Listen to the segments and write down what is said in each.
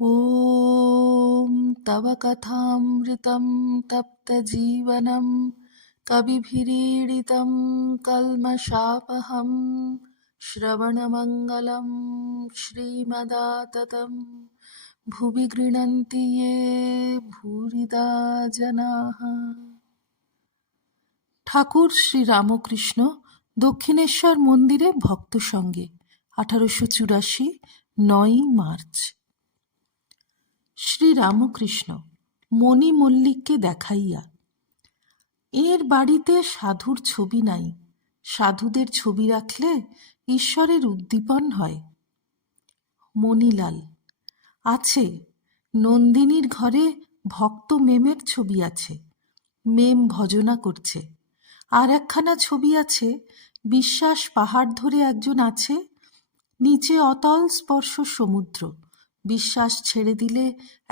ॐ तव कथामृतं तप्तजीवनं कविभिरीडितं कल्मषापहं श्रवणमङ्गलं श्रीमदाततं भुवि गृह्णन्ति ये भूरिदा जनाः। ঠাকুর শ্রী রামকৃষ্ণ দক্ষিণেশ্বর মন্দিরে ভক্ত সঙ্গে 1884 9 মার্চ। শ্রী রামকৃষ্ণ মণি মল্লিককে দেখাইয়া, এর বাড়িতে সাধুর ছবি নাই, সাধুদের ছবি রাখলে ঈশ্বরের উদ্দীপন হয়। মণিলাল আছে, নন্দিনীর ঘরে ভক্ত মেমের ছবি আছে, মেম ভজনা করছে। আর একখানা ছবি আছে, বিশ্বাস পাহাড় ধরে একজন আছে, নিচে অতল স্পর্শ সমুদ্র, বিশ্বাস ছেড়ে দিলে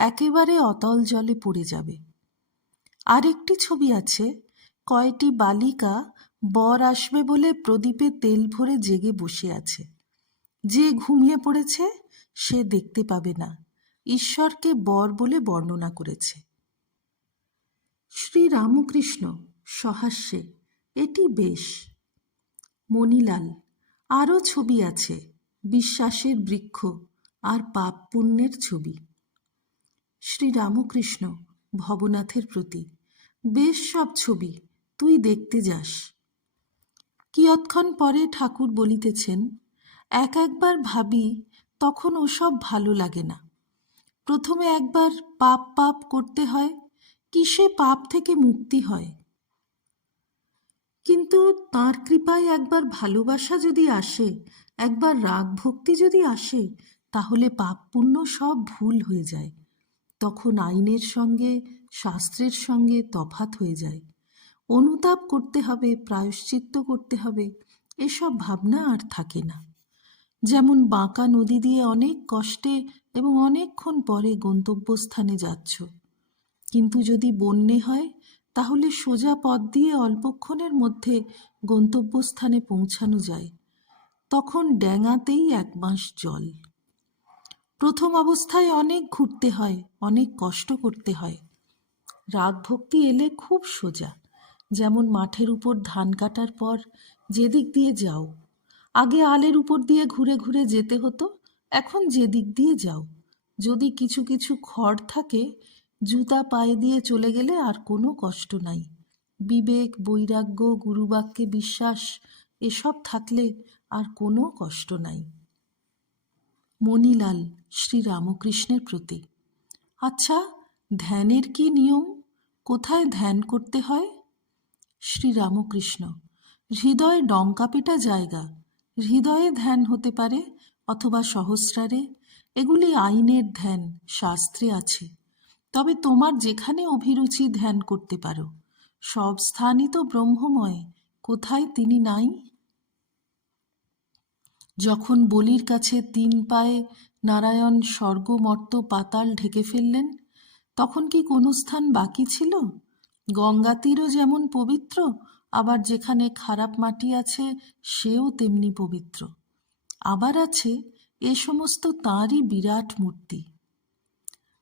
একেবারে অতল জলে পড়ে যাবে। আরেকটি ছবি আছে, কয়টি বালিকা বর আসবে বলে প্রদীপে তেল ভরে জেগে বসে আছে। যে ঘুমিয়ে পড়েছে সে দেখতে পাবে না, ঈশ্বরকে বর বলে বর্ণনা করেছে। শ্রী রামকৃষ্ণ সহাস্যে, এটি বেশ। মণিলাল আরও ছবি আছে, বিশ্বাসের বৃক্ষ আর পাপ পুণ্যের ছবি। শ্রী রামকৃষ্ণ ভবনাথের প্রতি, বেশ সব ছবি, তুই দেখতে যাস। কিয়ৎক্ষণ পরে ঠাকুর বলিতেছেন, একবার ভাবি, তখন ওসব ভালো লাগে না। প্রথমে একবার পাপ পাপ করতে হয়, কিসে পাপ থেকে মুক্তি হয়। কিন্তু তাঁর কৃপায় একবার ভালোবাসা যদি আসে, একবার রাগ ভক্তি যদি আসে, তাহলে পাপ পুণ্য সব ভুল হয়ে যায়। তখন আইনের সঙ্গে শাস্ত্রের সঙ্গে তফাৎ হয়ে যায়। অনুতাপ করতে হবে, প্রায়শ্চিত্ত করতে হবে, এসব ভাবনা আর থাকে না। যেমন বাঁকা নদী দিয়ে অনেক কষ্টে এবং অনেকক্ষণ পরে গন্তব্যস্থানে যাচ্ছ, কিন্তু যদি বন্যে হয় তাহলে সোজা পথ দিয়ে অল্পক্ষণের মধ্যে গন্তব্যস্থানে পৌঁছানো যায়। তখন ড্যাঙাতেই 1 মাস জল। প্রথম অবস্থায় অনেক ঘুরতে হয়, অনেক কষ্ট করতে হয়। রাগ ভক্তি এলে খুব সোজা, যেমন মাঠের উপর ধান কাটার পর যেদিক দিয়ে যাও, আগে আলের উপর দিয়ে ঘুরে ঘুরে যেতে হতো, এখন যেদিক দিয়ে যাও। যদি কিছু কিছু খড় থাকে, জুতা পায়ে দিয়ে চলে গেলে আর কোনো কষ্ট নাই। বিবেক, বৈরাগ্য, গুরুবাক্যে বিশ্বাস এসব থাকলে আর কোনো কষ্ট নাই। মণিলাল শ্রী রামকৃষ্ণের প্রতি, আচ্ছা, ধ্যানের কি নিয়ম, কোথায় ধ্যান করতে হয়? শ্রী রামকৃষ্ণ, হৃদয় ডঙ্কাপেটা জায়গা, হৃদয়ে ধ্যান হতে পারে অথবা সহস্রারে, এগুলি আইনের ধ্যান, শাস্ত্রে আছে। তবে তোমার যেখানে অভিরুচি ধ্যান করতে পারো। সব স্থানই তো ব্রহ্মময়, কোথায় তিনি নাই? যখন বলির কাছে 3 পায়ে নারায়ণ স্বর্গ মর্ত পাতাল ঢেকে ফেললেন, তখন কি কোনো স্থান বাকি ছিল? গঙ্গা তীরও যেমন পবিত্র, আবার যেখানে খারাপ মাটি আছে সেও তেমনি পবিত্র। আবার আছে এ সমস্ত তাঁরই বিরাট মূর্তি।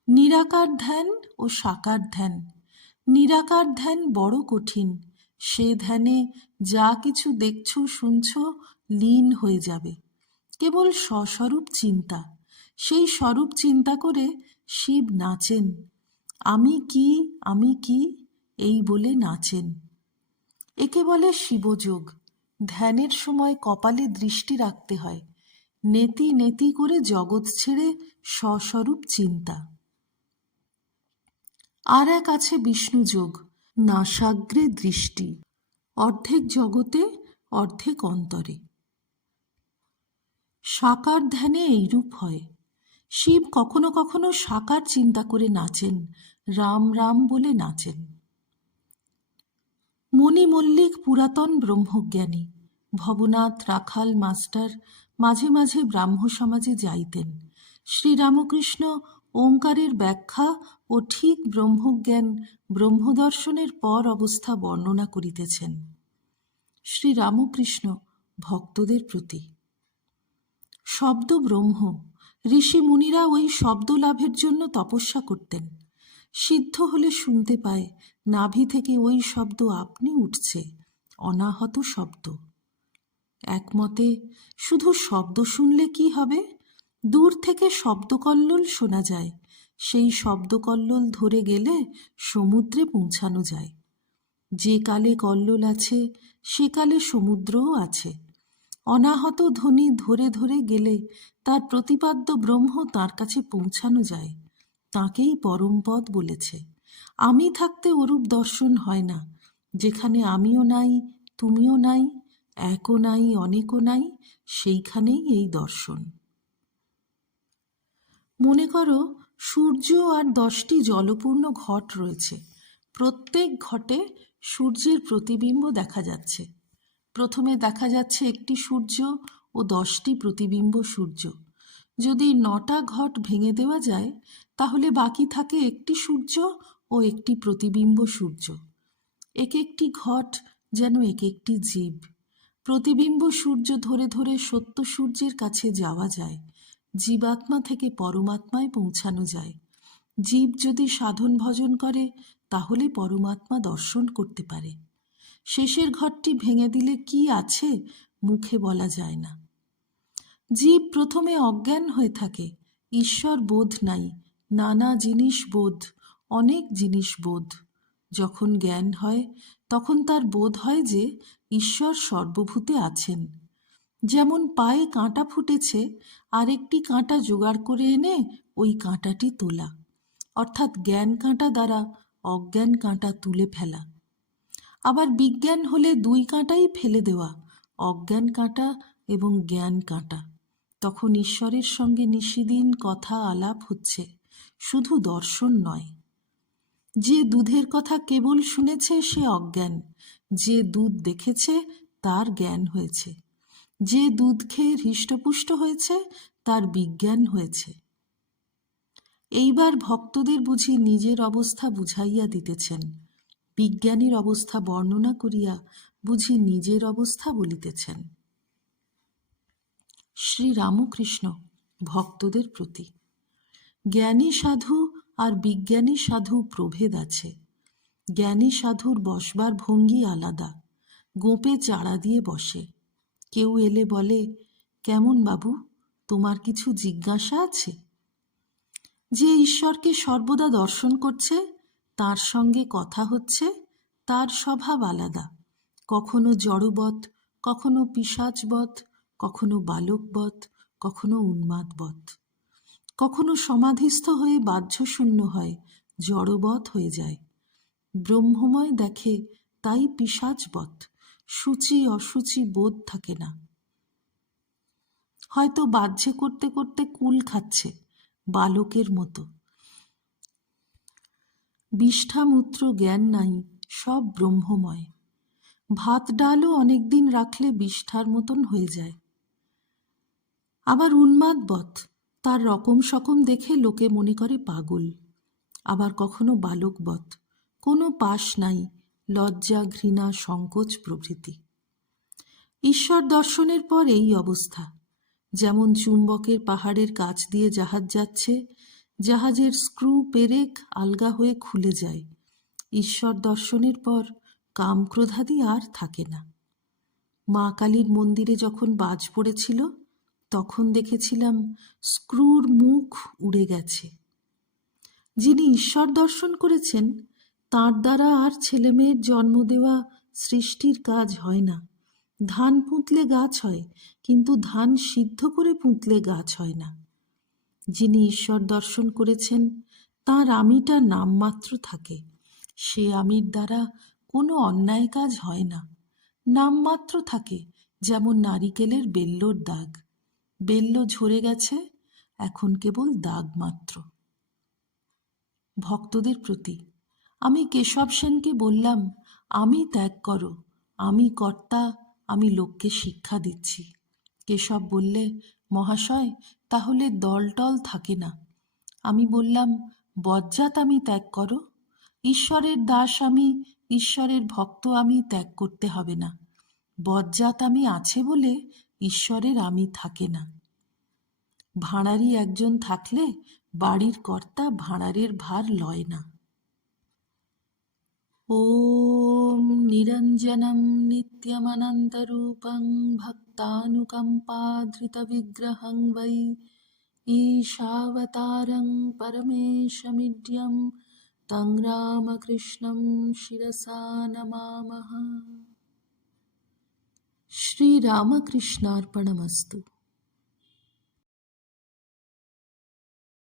নিরাকার ধ্যান ও সাকার ধ্যান। নিরাকার ধ্যান বড় কঠিন, সে ধ্যানে যা কিছু দেখছো শুনছো লীন হয়ে যাবে। কেবল স্বস্বরূপ চিন্তা, সেই স্বরূপ চিন্তা করে শিব নাচেন, আমি কি আমি কি এই বলে নাচেন। একে বলে শিবযোগ। ধ্যানের সময় কপালে দৃষ্টি রাখতে হয়, নেতি নেতি করে জগৎ ছেড়ে স্বস্বরূপ চিন্তা। আর এক আছে বিষ্ণুযোগ, নাসাগ্রে দৃষ্টি, অর্ধেক জগতে অর্ধেক অন্তরে। সাকার ধ্যানে এইরূপ হয়। শিব কখনো কখনো সাকার চিন্তা করে নাচেন, রাম রাম বলে নাচেন। মণি মল্লিক পুরাতন ব্রহ্মজ্ঞানী। ভবনাথ রাখাল মাস্টার মাঝে মাঝে ব্রাহ্ম সমাজে যাইতেন। শ্রীরামকৃষ্ণ ওঙ্কারের ব্যাখ্যা ও ঠিক ব্রহ্মজ্ঞান ব্রহ্মদর্শনের পর অবস্থা বর্ণনা করিতেছেন। শ্রীরামকৃষ্ণ ভক্তদের প্রতি, শব্দ ব্রহ্ম, ঋষি মুনিরা ওই শব্দ লাভের জন্য তপস্যা করতেন। সিদ্ধ হলে শুনতে পায় নাভি থেকে ওই শব্দ আপনি উঠছে, অনাহত শব্দ। একমতে শুধু শব্দ শুনলে কি হবে? দূর থেকে শব্দকল্লোল শোনা যায়, সেই শব্দকল্লোল ধরে গেলে সমুদ্রে পৌঁছানো যায়। যে কালে কল্লোল আছে সে কালে সমুদ্রও আছে। অনাহত ধ্বনি ধরে ধরে গেলে তার প্রতিপাদ্য ব্রহ্ম তার কাছে পৌঁছানো যায়। তাকেই পরমপদ বলেছে। আমি থাকতে ওরূপ দর্শন হয় না। যেখানে আমিও নাই, তুমিও নাই, একও নাই, অনেকও নাই, সেইখানেই এই দর্শন। মনে করো সূর্য আর 10টি জলপূর্ণ ঘট রয়েছে। প্রত্যেক ঘটে সূর্যের প্রতিবিম্ব দেখা যাচ্ছে। প্রথমে দেখা যাচ্ছে একটি সূর্য ও 10টি প্রতিবিম্ব সূর্য। যদি 9টা ঘট ভেঙে দেওয়া যায় তাহলে বাকি থাকে একটি সূর্য ও একটি প্রতিবিম্ব সূর্য। এক একটি ঘট যেন এক একটি জীব। প্রতিবিম্ব সূর্য ধরে ধরে সত্য সূর্যের কাছে যাওয়া যায়। জীবাত্মা থেকে পরমাত্মায় পৌঁছানো যায়। জীব যদি সাধন ভজন করে তাহলে পরমাত্মা দর্শন করতে পারে। শেষের ঘরটি ভেঙে দিলে কি আছে মুখে বলা যায় না। জীব প্রথমে অজ্ঞান হয়ে থাকে, ঈশ্বর বোধ নাই, নানা জিনিস বোধ, অনেক জিনিস বোধ। যখন জ্ঞান হয় তখন তার বোধ হয় যে ঈশ্বর সর্বভূতে আছেন। যেমন পায়ে কাঁটা ফুটেছে, আরেকটি কাঁটা জোগাড় করে এনে ওই কাঁটাটি তোলা, অর্থাৎ জ্ঞান কাঁটা দ্বারা অজ্ঞান কাঁটা তুলে ফেলা। আবার বিজ্ঞান হলে 2 কাঁটাই ফেলে দেওয়া, অজ্ঞান কাঁটা এবং জ্ঞান কাঁটা। তখন ঈশ্বরের সঙ্গে নিশিদিন কথা আলাপ হচ্ছে, শুধু দর্শন নয়। যে দুধের কথা কেবল শুনেছে সে অজ্ঞান, যে দুধ দেখেছে তার জ্ঞান হয়েছে, যে দুধ খেয়ে হৃষ্টপুষ্ট হয়েছে তার বিজ্ঞান হয়েছে। এইবার ভক্তদের বুঝি নিজের অবস্থা বুঝাইয়া দিতেছেন, বিজ্ঞানীর অবস্থা বর্ণনা করিয়া বুঝি নিজের অবস্থা বলিতেছেন। শ্রী রামকৃষ্ণ ভক্তদের প্রতি। জ্ঞানী সাধু আর বিজ্ঞানী সাধু প্রভেদ আছে। জ্ঞানী সাধুর বসবার ভঙ্গি আলাদা, গোপে চাড়া দিয়ে বসে। কেউ এলে বলে, কেমন বাবু, তোমার কিছু জিজ্ঞাসা আছে? যে ঈশ্বরকে সর্বদা দর্শন করছে, তার সঙ্গে কথা হচ্ছে, তার স্বভাব আলাদা। কখনো জড়বৎ, কখনো পিশাচবৎ, কখনো বালকবৎ, কখনো উন্মাদবৎ। কখনো সমাধিস্থ হয়ে বাহ্যশূন্য হয়, জড়বৎ হয়ে যায়। ব্রহ্মময় দেখে, তাই পিশাচবৎ। সূচি অসুচি বোধ থাকে না। হয়তো বাহ্যে করতে করতে কুল খাচ্ছে, বালকের মতো। বিষ্ঠামূত্র জ্ঞান নাই, সব ব্রহ্মময়। ভাত ডালও অনেকদিন রাখলে বিষ্ঠার মতন হয়ে যায়। আবার উন্মাদবৎ, তার রকম সকম দেখে লোকে মনে করে পাগল। আবার কখনো বালকবৎ, কোনো পাশ নাই, লজ্জা ঘৃণা সংকোচ প্রভৃতি। ঈশ্বর দর্শনের পর এই অবস্থা। যেমন চুম্বকের পাহাড়ের কাছ দিয়ে জাহাজ যাচ্ছে, জাহাজের স্ক্রু পেরেক আলগা হয়ে খুলে যায়। ঈশ্বর দর্শনের পর কামক্রোধাদি আর থাকে না। মা কালীর মন্দিরে যখন বাজ পড়েছিল তখন দেখেছিলাম স্ক্রুর মুখ উড়ে গেছে। যিনি ঈশ্বর দর্শন করেছেন তাঁর দ্বারা আর ছেলেমেয়ের জন্ম দেওয়া সৃষ্টির কাজ হয় না। ধান পুঁতলে গাছ হয়, কিন্তু ধান সিদ্ধ করে পুঁতলে গাছ হয় না। যিনি ঈশ্বর দর্শন করেছেন তাঁর আমিটা নামমাত্র থাকে। সে আমির দ্বারা কোনো অন্যায় কাজ হয় না, নামমাত্র থাকে। যেমন নারিকেলের বেল্লোর দাগ, বেল্লো ঝরে গেছে, এখন কেবল দাগ মাত্র। ভক্তদের প্রতি। আমি কেশব সেনকে বললাম, আমি ত্যাগ করো, আমি কর্তা, আমি লোককে শিক্ষা দিচ্ছি। কেশব বললে, মহাশয়, তাহলে দলটল থাকে না। আমি বললাম, বজ্জাত আমি ত্যাগ করো। ঈশ্বরের দাস আমি, ঈশ্বরের ভক্ত আমি, ত্যাগ করতে হবে না। বজ্জাত আমি আছে বলে ঈশ্বরের আমি থাকে না। ভাঁড়ারি একজন থাকলে বাড়ির কর্তা ভাঁড়ারের ভার লয় না। ওম নিরঞ্জনম নিত্যমনন্তরূপং ভক্তানুকম্পাধৃতবিগ্রহং বৈ ঈশাবতারং পরমেশমিড্যম তং রামকৃষ্ণং শিরসা নমামঃ। শ্রীরামকৃষ্ণার্পণমস্তু।